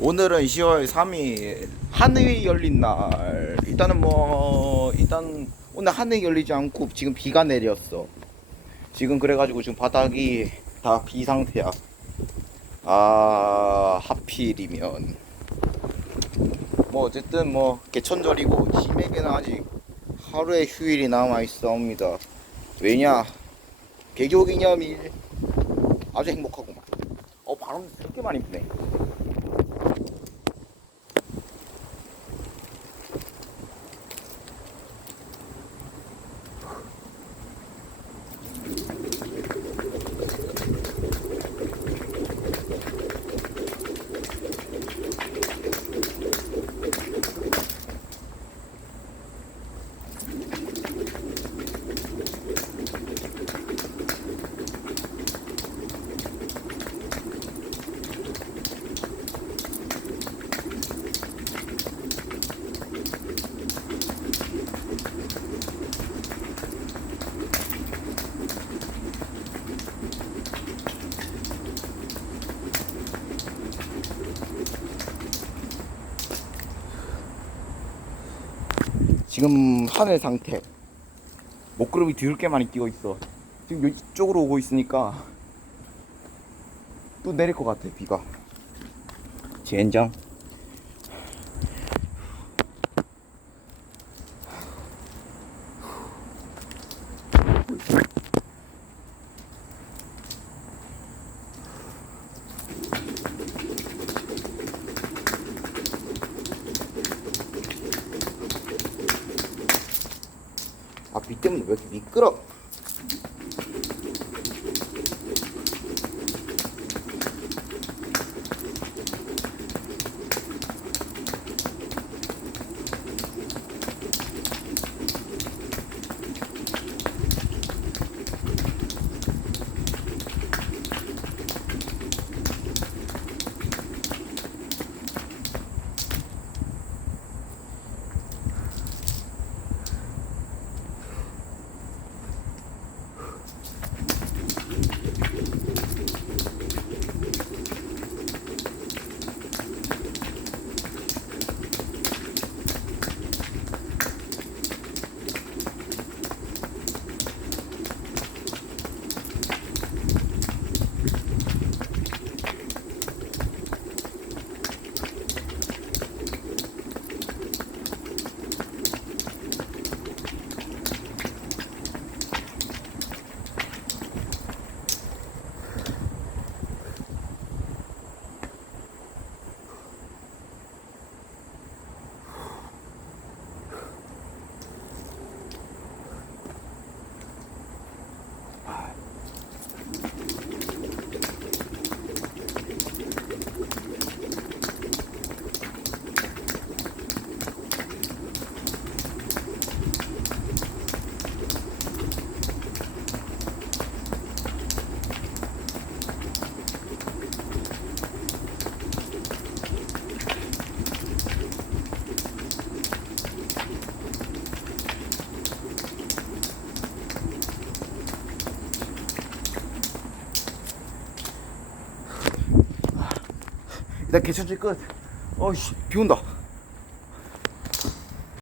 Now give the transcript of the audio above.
오늘은 10월 3일 하늘이 열린 날. 일단은 뭐 일단 오늘 하늘이 열리지 않고 지금 비가 내렸어. 지금 그래가지고 지금 바닥이 다 비 상태야. 아 하필이면. 뭐 어쨌든 뭐 개천절이고 팀에게는 아직 하루의 휴일이 남아 있어옵니다. 왜냐? 개교 기념일. 아주 행복하구만. 어 바람 그렇게 많이 부네 지금 하늘 상태. 먹구름이 드럽게 많이 끼고 있어. 지금 이쪽으로 오고 있으니까 또 내릴 것 같아 비가. 젠장 때문에 왜 이렇게 미끄러 일단 개천지 끝. 어이씨 비 온다